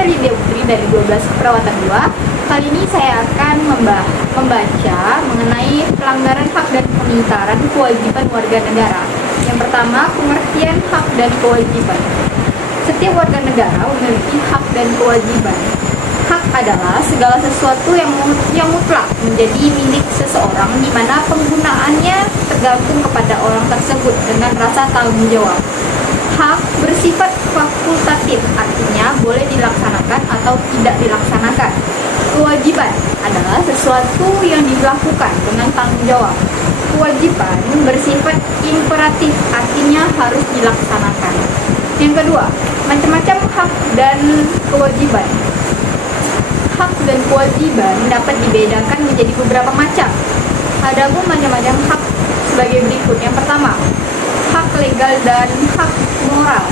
materi Deoptri dari 12 Keperawatan 2. Kali ini saya akan membaca mengenai pelanggaran hak dan pengingkaran kewajiban warga negara. Yang pertama, pengertian hak dan kewajiban. Setiap warga negara memiliki hak dan kewajiban. Hak adalah segala sesuatu yang mutlak menjadi milik seseorang, di mana penggunaannya tergantung kepada orang tersebut dengan rasa tanggung jawab. Hak bersifat fakultatif, artinya boleh dilaksanakan atau tidak dilaksanakan. Kewajiban adalah sesuatu yang dilakukan dengan tanggung jawab. Kewajiban bersifat imperatif, artinya harus dilaksanakan. Yang kedua, macam-macam hak dan kewajiban. Hak dan kewajiban dapat dibedakan menjadi beberapa macam. Ada pun macam-macam hak sebagai berikut. Yang pertama, hak legal dan hak moral.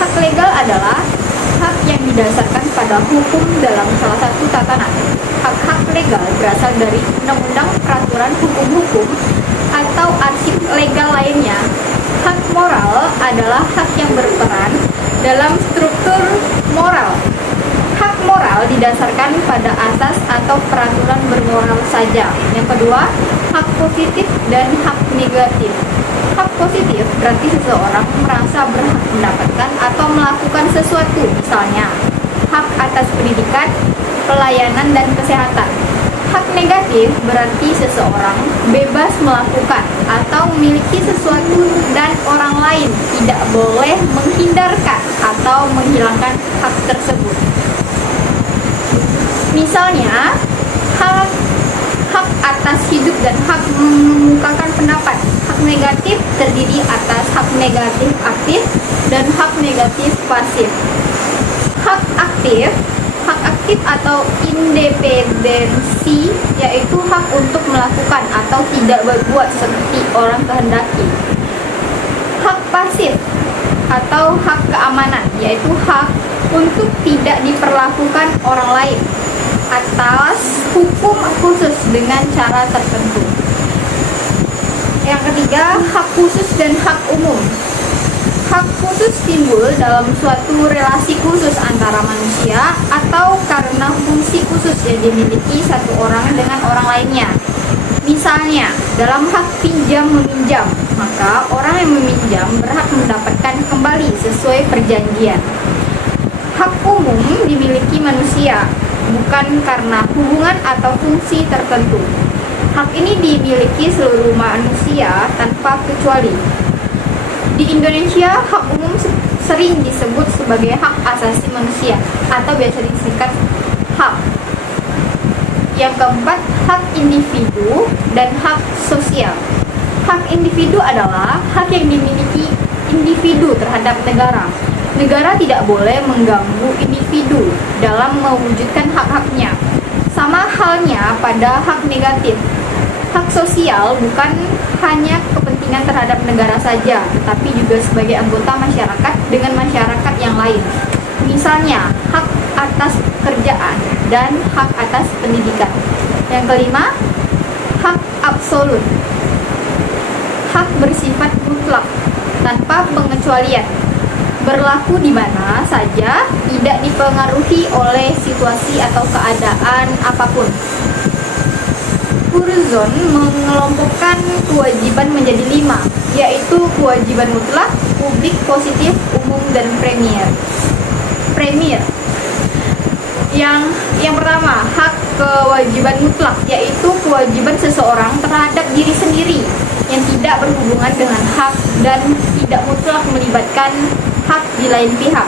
Hak legal adalah hak yang didasarkan pada hukum dalam salah satu tatanan. Hak-hak legal berasal dari undang-undang, peraturan, hukum-hukum, atau arsip legal lainnya. Hak moral adalah hak yang berperan dalam struktur moral. Hak moral didasarkan pada asas atau peraturan bermoral saja. Yang kedua, hak positif dan hak negatif. Hak positif berarti seseorang merasa berhak mendapatkan atau melakukan sesuatu, misalnya hak atas pendidikan, pelayanan, dan kesehatan. Hak negatif berarti seseorang bebas melakukan atau memiliki sesuatu dan orang lain tidak boleh menghindarkan atau menghilangkan hak tersebut. Misalnya, hak atas hidup dan hak mengemukakan pendapat. Hak negatif terdiri atas hak negatif aktif dan hak negatif pasif. Hak aktif atau independensi, yaitu hak untuk melakukan atau tidak berbuat seperti orang kehendaki. Hak pasif atau hak keamanan, yaitu hak untuk tidak diperlakukan orang lain atas hukum khusus dengan cara tertentu. Yang ketiga, hak khusus dan hak umum. Hak khusus timbul dalam suatu relasi khusus antara manusia atau karena fungsi khusus yang dimiliki satu orang dengan orang lainnya. Misalnya, dalam hak pinjam-meminjam, maka orang yang meminjam berhak mendapatkan kembali sesuai perjanjian. Hak umum dimiliki manusia, bukan karena hubungan atau fungsi tertentu. Hak ini dimiliki seluruh manusia tanpa kecuali. Di Indonesia, hak umum sering disebut sebagai hak asasi manusia atau biasa disingkat HAM. Yang keempat, hak individu dan hak sosial. Hak individu adalah hak yang dimiliki individu terhadap negara. Negara tidak boleh mengganggu individu dalam mewujudkan hak-haknya. Sama halnya pada hak negatif. Hak sosial bukan hanya kepentingan terhadap negara saja, tetapi juga sebagai anggota masyarakat dengan masyarakat yang lain. Misalnya, hak atas pekerjaan dan hak atas pendidikan. Yang kelima, hak absolut. Hak bersifat mutlak, tanpa pengecualian. Berlaku di mana saja, tidak dipengaruhi oleh situasi atau keadaan apapun. Curzon mengelompokkan kewajiban menjadi 5, yaitu kewajiban mutlak, publik, positif, umum, dan premier. Yang pertama, hak kewajiban mutlak, yaitu kewajiban seseorang terhadap diri sendiri yang tidak berhubungan dengan hak dan tidak mutlak melibatkan hak di lain pihak.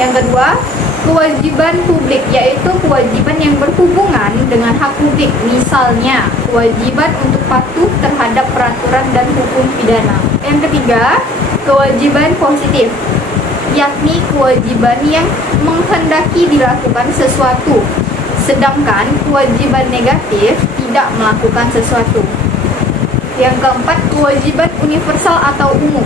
Yang kedua, kewajiban publik, yaitu kewajiban yang berhubungan dengan hak publik, misalnya kewajiban untuk patuh terhadap peraturan dan hukum pidana. Yang ketiga, kewajiban positif, yakni kewajiban yang menghendaki dilakukan sesuatu, sedangkan kewajiban negatif tidak melakukan sesuatu. Yang keempat, kewajiban universal atau umum,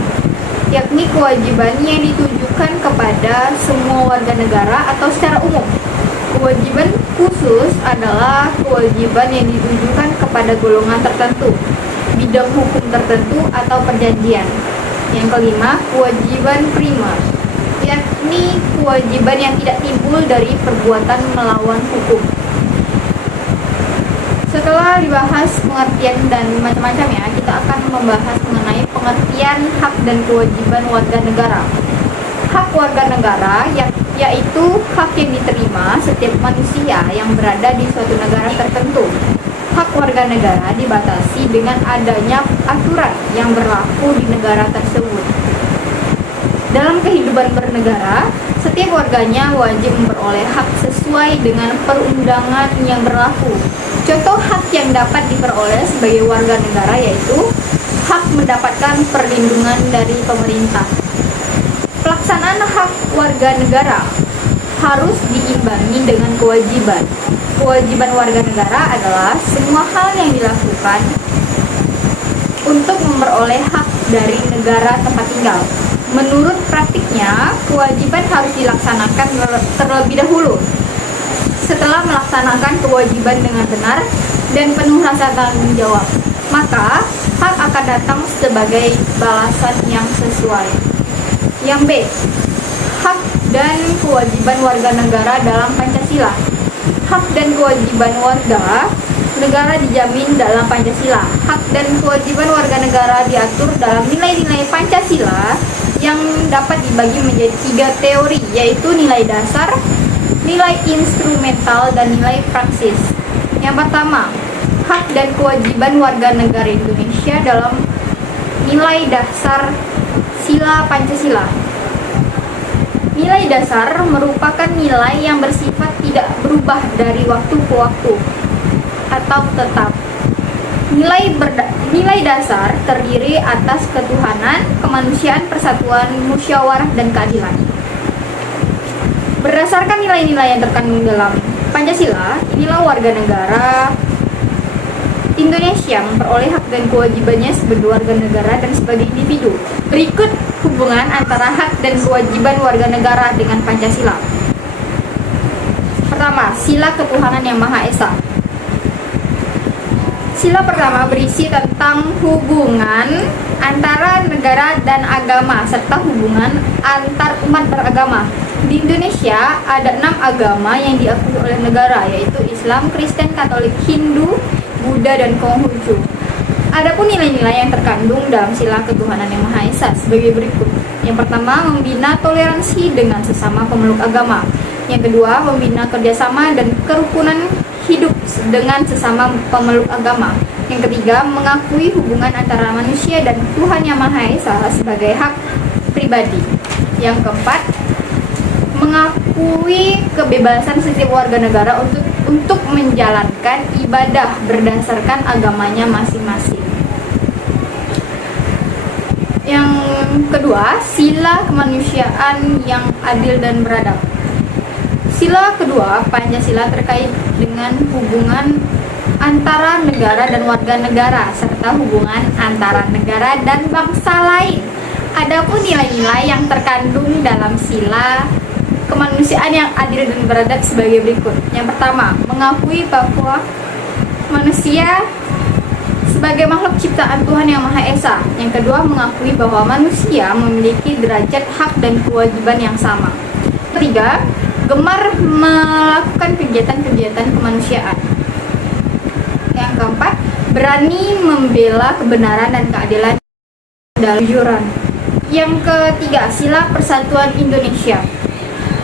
yakni kewajiban yang ditujukan kepada semua warga negara atau secara umum. Kewajiban khusus adalah kewajiban yang ditujukan kepada golongan tertentu, bidang hukum tertentu, atau perjanjian. Yang kelima, kewajiban primer, yakni yakni kewajiban yang tidak timbul dari perbuatan melawan hukum. Setelah dibahas pengertian dan macam-macam ya, kita akan membahas mengenai pengertian hak dan kewajiban warga negara. Hak warga negara yaitu hak yang diterima setiap manusia yang berada di suatu negara tertentu. Hak warga negara dibatasi dengan adanya aturan yang berlaku di negara tersebut. Dalam kehidupan bernegara, setiap warganya wajib memperoleh hak sesuai dengan perundangan yang berlaku. Contoh hak yang dapat diperoleh sebagai warga negara yaitu hak mendapatkan perlindungan dari pemerintah. Pelaksanaan hak warga negara harus diimbangi dengan kewajiban. Kewajiban warga negara adalah semua hal yang dilakukan untuk memperoleh hak dari negara tempat tinggal. Menurut praktiknya, kewajiban harus dilaksanakan terlebih dahulu. Setelah melaksanakan kewajiban dengan benar dan penuh rasa tanggung jawab, maka hak akan datang sebagai balasan yang sesuai. Yang B, hak dan kewajiban warga negara dalam Pancasila. Hak dan kewajiban warga negara dijamin dalam Pancasila. Hak dan kewajiban warga negara diatur dalam nilai-nilai Pancasila yang dapat dibagi menjadi 3 teori, yaitu nilai dasar, nilai instrumental, dan nilai praksis. Yang pertama, hak dan kewajiban warga negara Indonesia dalam nilai dasar Sila Pancasila. Nilai dasar merupakan nilai yang bersifat tidak berubah dari waktu ke waktu atau tetap. Nilai dasar terdiri atas ketuhanan, kemanusiaan, persatuan, musyawarah, dan keadilan. Berdasarkan nilai-nilai yang terkandung dalam Pancasila, inilah warga negara Indonesia memperoleh hak dan kewajibannya sebagai warga negara dan sebagai individu. Berikut hubungan antara hak dan kewajiban warga negara dengan Pancasila. Pertama, sila ketuhanan yang Maha Esa. Sila pertama berisi tentang hubungan antara negara dan agama serta hubungan antar umat beragama. Di Indonesia ada 6 agama yang diakui oleh negara, yaitu Islam, Kristen, Katolik, Hindu, Buddha, dan Konghucu. Adapun nilai-nilai yang terkandung dalam sila ketuhanan yang Maha Esa sebagai berikut. Yang pertama, membina toleransi dengan sesama pemeluk agama. Yang kedua, membina kerjasama dan kerukunan hidup dengan sesama pemeluk agama. Yang ketiga, mengakui hubungan antara manusia dan Tuhan Yang Maha Esa sebagai hak pribadi. Yang keempat, mengakui kebebasan setiap warga negara untuk menjalankan ibadah berdasarkan agamanya masing-masing. Yang kedua, sila kemanusiaan yang adil dan beradab. Sila kedua, Pancasila, terkait dengan hubungan antara negara dan warga negara serta hubungan antara negara dan bangsa lain. Adapun nilai-nilai yang terkandung dalam sila kemanusiaan yang adil dan beradab sebagai berikut. Yang pertama, mengakui bahwa manusia sebagai makhluk ciptaan Tuhan Yang Maha Esa. Yang kedua, mengakui bahwa manusia memiliki derajat hak dan kewajiban yang sama. Ketiga, gemar melakukan kegiatan-kegiatan kemanusiaan. Yang keempat, berani membela kebenaran dan keadilan dalam kejujuran. Yang ketiga, sila persatuan Indonesia.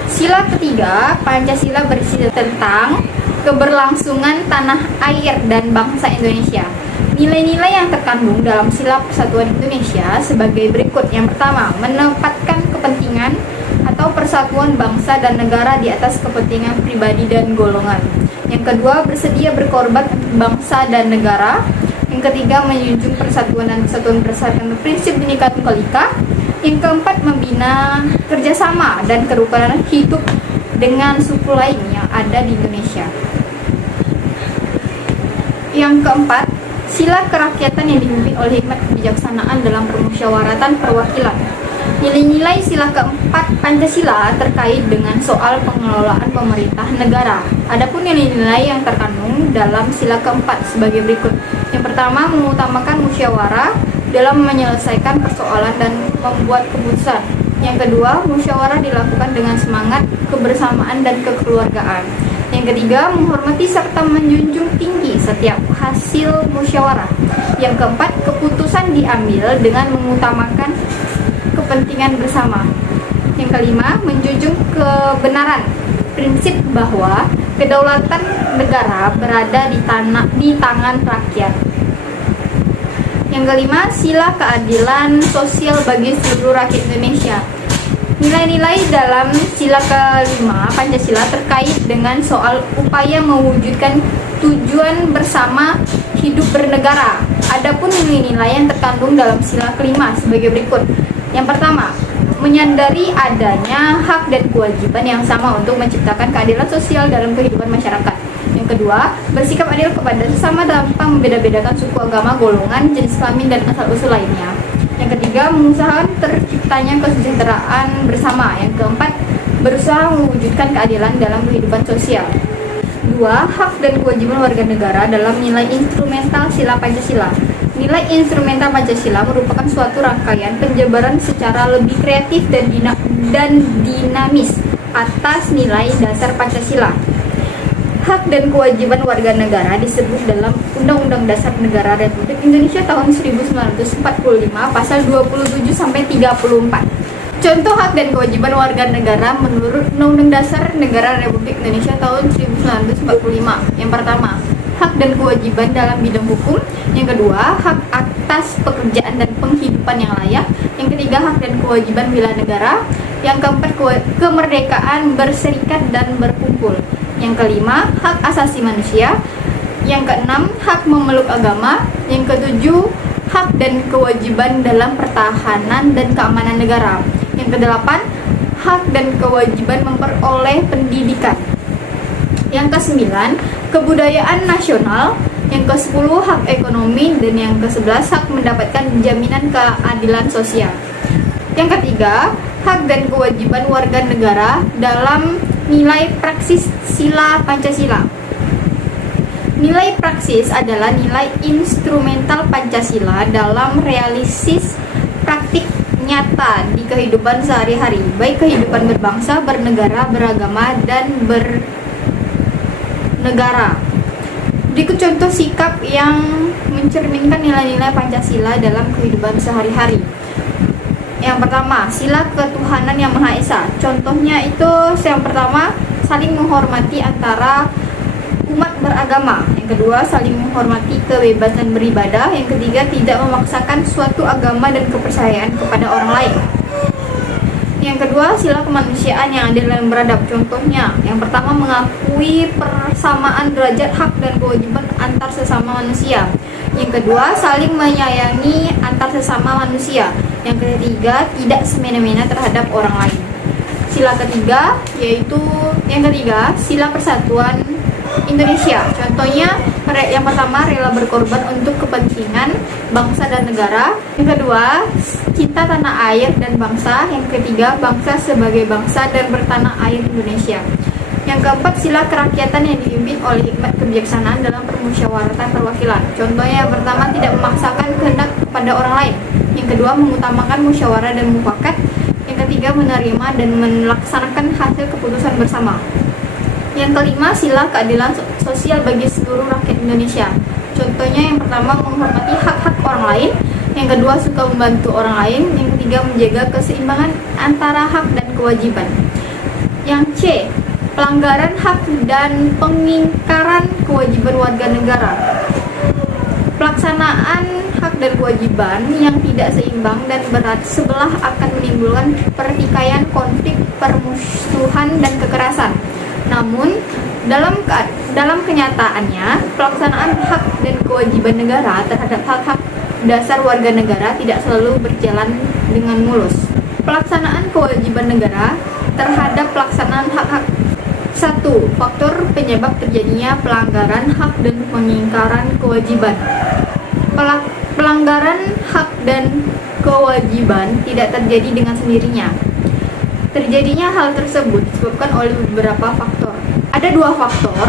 Sila ketiga, Pancasila berisi tentang keberlangsungan tanah air dan bangsa Indonesia. Nilai-nilai yang terkandung dalam sila persatuan Indonesia sebagai berikut. Yang pertama, menempatkan kepentingan atau persatuan bangsa dan negara di atas kepentingan pribadi dan golongan. Yang kedua, bersedia berkorban untuk bangsa dan negara. Yang ketiga, menjunjung persatuan dan kesatuan berdasarkan prinsip Bhinneka Tunggal Ika. Yang keempat, membina kerjasama dan kerukunan hidup dengan suku lain yang ada di Indonesia. Yang keempat, sila kerakyatan yang dipimpin oleh hikmat kebijaksanaan dalam permusyawaratan perwakilan. Nilai-nilai sila keempat Pancasila terkait dengan soal pengelolaan pemerintah negara. Adapun nilai-nilai yang terkandung dalam sila keempat sebagai berikut. Yang pertama, mengutamakan musyawarah dalam menyelesaikan persoalan dan membuat keputusan. Yang kedua, musyawarah dilakukan dengan semangat kebersamaan dan kekeluargaan. Yang ketiga, menghormati serta menjunjung tinggi setiap hasil musyawarah. Yang keempat, keputusan diambil dengan mengutamakan kepentingan bersama. Yang kelima, menjunjung kebenaran. Prinsip bahwa kedaulatan negara berada di tangan rakyat. Yang kelima, sila keadilan sosial bagi seluruh rakyat Indonesia. Nilai-nilai dalam sila kelima Pancasila terkait dengan soal upaya mewujudkan tujuan bersama hidup bernegara. Adapun nilai-nilai yang terkandung dalam sila kelima sebagai berikut. Yang pertama, menyadari adanya hak dan kewajiban yang sama untuk menciptakan keadilan sosial dalam kehidupan masyarakat. Yang kedua, bersikap adil kepada sesama tanpa membeda-bedakan suku, agama, golongan, jenis kelamin, dan asal-usul lainnya. Yang ketiga, mengusahakan terciptanya kesejahteraan bersama. Yang keempat, berusaha mewujudkan keadilan dalam kehidupan sosial. Dua, hak dan kewajiban warga negara dalam nilai instrumental sila Pancasila. Nilai instrumental Pancasila merupakan suatu rangkaian penjabaran secara lebih kreatif dan dinamis atas nilai dasar Pancasila. Hak dan kewajiban warga negara disebut dalam Undang-Undang Dasar Negara Republik Indonesia tahun 1945 pasal 27 sampai 34. Contoh hak dan kewajiban warga negara menurut Undang-Undang Dasar Negara Republik Indonesia tahun 1945. Yang pertama, hak dan kewajiban dalam bidang hukum. Yang kedua, hak atas pekerjaan dan penghidupan yang layak. Yang ketiga, hak dan kewajiban bela negara. Yang keempat, kemerdekaan berserikat dan berkumpul. Yang kelima, hak asasi manusia. Yang keenam, hak memeluk agama. Yang ketujuh, hak dan kewajiban dalam pertahanan dan keamanan negara. Yang kedelapan, hak dan kewajiban memperoleh pendidikan. Yang kesembilan, kebudayaan nasional. Yang ke-10, hak ekonomi. Dan yang ke-11, hak mendapatkan jaminan keadilan sosial. Yang ketiga, hak dan kewajiban warga negara dalam nilai praksis sila Pancasila. Nilai praksis adalah nilai instrumental Pancasila dalam realisis praktik nyata di kehidupan sehari-hari, baik kehidupan berbangsa, bernegara, beragama, dan bernegara. Berikut contoh sikap yang mencerminkan nilai-nilai Pancasila dalam kehidupan sehari-hari. Yang pertama, sila ketuhanan yang Maha Esa. Contohnya itu yang pertama, saling menghormati antara umat beragama. Yang kedua, saling menghormati kebebasan beribadah. Yang ketiga, tidak memaksakan suatu agama dan kepercayaan kepada orang lain. Yang kedua, sila kemanusiaan yang adil dan beradab. Contohnya, yang pertama, mengakui persamaan derajat hak dan kewajiban antar sesama manusia. Yang kedua, saling menyayangi antar sesama manusia. Yang ketiga, tidak semena-mena terhadap orang lain. Sila ketiga yaitu yang ketiga, sila persatuan Indonesia. Contohnya, yang pertama, rela berkorban untuk kepentingan bangsa dan negara. Yang kedua, cinta tanah air dan bangsa. Yang ketiga, bangsa sebagai bangsa dan bertanah air Indonesia. Yang keempat, sila kerakyatan yang dipimpin oleh hikmat kebijaksanaan dalam permusyawaratan perwakilan. Contohnya, yang pertama, tidak memaksakan kehendak kepada orang lain. Yang kedua, mengutamakan musyawarah dan mufakat. Yang ketiga, menerima dan melaksanakan hasil keputusan bersama. Yang kelima, sila keadilan sosial bagi seluruh rakyat Indonesia. Contohnya, yang pertama, menghormati hak-hak orang lain. Yang kedua, suka membantu orang lain. Yang ketiga, menjaga keseimbangan antara hak dan kewajiban. Yang C, pelanggaran hak dan pengingkaran kewajiban warga negara. Pelaksanaan hak dan kewajiban yang tidak seimbang dan berat sebelah akan menimbulkan pertikaian, konflik, permusuhan, dan kekerasan. Namun, dalam kenyataannya, pelaksanaan hak dan kewajiban negara terhadap hak-hak dasar warga negara tidak selalu berjalan dengan mulus. Pelaksanaan kewajiban negara terhadap pelaksanaan hak-hak. 1. Faktor penyebab terjadinya pelanggaran hak dan pengingkaran kewajiban. Pelanggaran hak dan kewajiban tidak terjadi dengan sendirinya. Terjadinya hal tersebut disebabkan oleh beberapa faktor. Ada 2 faktor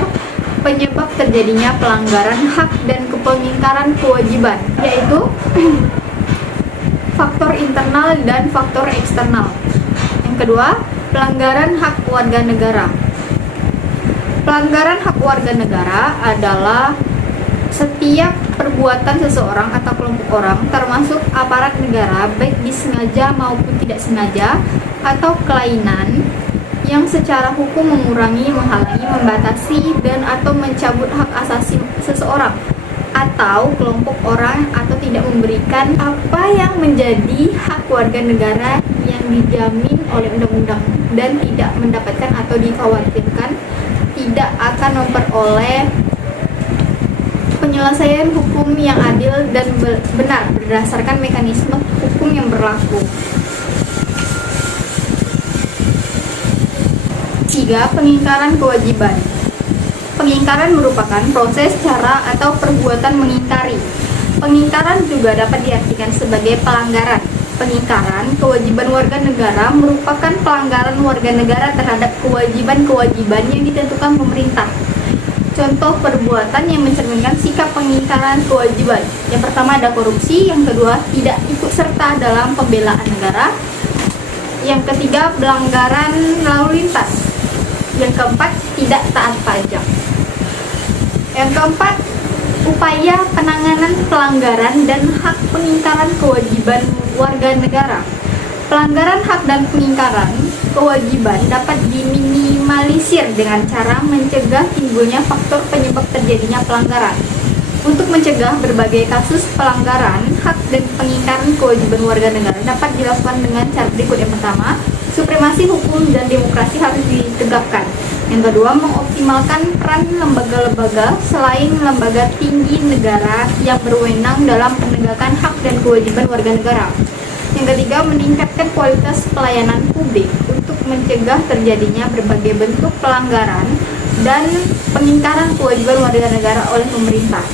penyebab terjadinya pelanggaran hak dan pengingkaran kewajiban, yaitu faktor internal dan faktor eksternal. Yang kedua, pelanggaran hak warga negara. Pelanggaran hak warga negara adalah setiap perbuatan seseorang atau kelompok orang, termasuk aparat negara, baik disengaja maupun tidak sengaja, atau kelainan yang secara hukum mengurangi, menghalangi, membatasi, dan atau mencabut hak asasi seseorang atau kelompok orang, atau tidak memberikan apa yang menjadi hak warga negara yang dijamin oleh undang-undang, dan tidak mendapatkan atau dikhawatirkan tidak akan memperoleh penyelesaian hukum yang adil dan benar berdasarkan mekanisme hukum yang berlaku. 3. Pengingkaran kewajiban. Pengingkaran merupakan proses, cara, atau perbuatan mengingkari. Pengingkaran juga dapat diartikan sebagai pelanggaran. Pengingkaran kewajiban warga negara merupakan pelanggaran warga negara terhadap kewajiban-kewajiban yang ditentukan pemerintah. Contoh perbuatan yang mencerminkan sikap pengingkaran kewajiban. Yang pertama ada korupsi, yang kedua tidak ikut serta dalam pembelaan negara, yang ketiga pelanggaran lalu lintas, yang keempat tidak taat pajak. Yang keempat, upaya penanganan pelanggaran dan hak pengingkaran kewajiban warga negara. Pelanggaran hak dan pengingkaran kewajiban dapat diminimalisir dengan cara mencegah timbulnya faktor penyebab terjadinya pelanggaran. Untuk mencegah berbagai kasus pelanggaran hak dan pengingkaran kewajiban warga negara dapat dilakukan dengan cara berikut. Yang pertama, supremasi hukum dan demokrasi harus ditegakkan. Yang kedua, mengoptimalkan peran lembaga-lembaga selain lembaga tinggi negara yang berwenang dalam penegakan hak dan kewajiban warga negara. Yang ketiga, meningkatkan kualitas pelayanan publik untuk mencegah terjadinya berbagai bentuk pelanggaran dan pengingkaran kewajiban warga negara oleh pemerintah.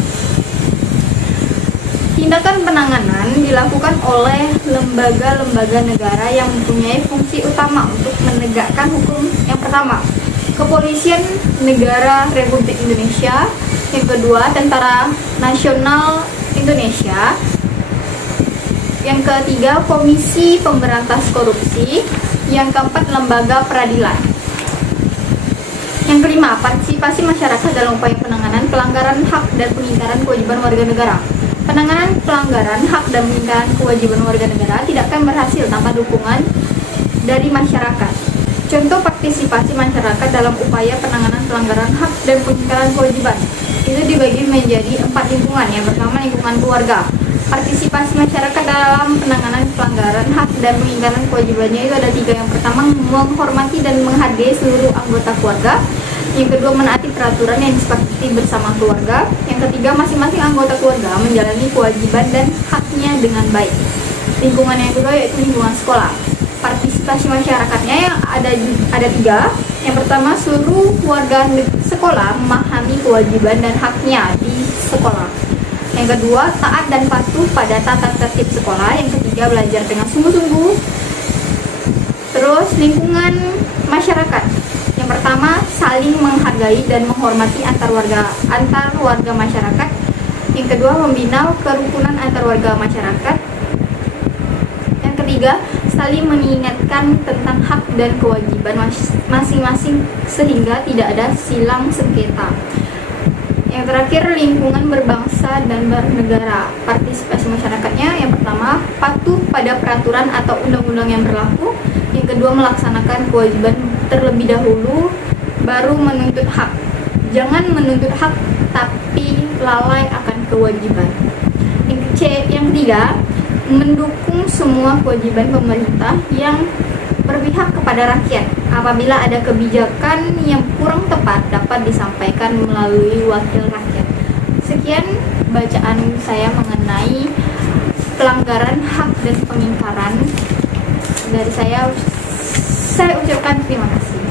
Tindakan penanganan dilakukan oleh lembaga-lembaga negara yang mempunyai fungsi utama untuk menegakkan hukum. Yang pertama, Kepolisian Negara Republik Indonesia. Yang kedua, Tentara Nasional Indonesia. Yang ketiga, Komisi Pemberantas Korupsi. Yang keempat, Lembaga Peradilan. Yang kelima, partisipasi masyarakat dalam upaya penanganan pelanggaran hak dan pengingkaran kewajiban warga negara. Penanganan pelanggaran hak dan pengingkaran kewajiban warga negara tidak akan berhasil tanpa dukungan dari masyarakat. Contoh partisipasi masyarakat dalam upaya penanganan pelanggaran hak dan pengingkaran kewajiban itu dibagi menjadi 4 lingkungan. Yang pertama, lingkungan keluarga. Partisipasi masyarakat dalam penanganan pelanggaran hak dan pengingkaran kewajibannya itu ada 3. Yang pertama, menghormati dan menghargai seluruh anggota keluarga. Yang kedua, menaati peraturan yang disepakati bersama keluarga. Yang ketiga, masing-masing anggota keluarga menjalani kewajiban dan haknya dengan baik. Lingkungan yang kedua yaitu lingkungan sekolah. Partisipasi masyarakatnya yang ada 3. Yang pertama, seluruh warga sekolah memahami kewajiban dan haknya di sekolah. Yang kedua, taat dan patuh pada tata tertib sekolah. Yang ketiga, belajar dengan sungguh-sungguh. Terus lingkungan masyarakat. Yang pertama, saling menghargai dan menghormati antar warga masyarakat. Yang kedua, membina kerukunan antar warga masyarakat. Yang ketiga, saling mengingatkan tentang hak dan kewajiban masing-masing sehingga tidak ada silang sengketa. Yang terakhir, lingkungan berbangsa dan bernegara. Partisipasi masyarakatnya yang pertama, patuh pada peraturan atau undang-undang yang berlaku. Yang kedua, melaksanakan kewajiban terlebih dahulu, baru menuntut hak. Jangan menuntut hak tapi lalai akan kewajiban. Yang ketiga, mendukung semua kewajiban pemerintah yang berpihak kepada rakyat. Apabila ada kebijakan yang kurang tepat, dapat disampaikan melalui wakil rakyat. Sekian bacaan saya mengenai pelanggaran hak dan pengingkaran dari saya ucapkan terima kasih.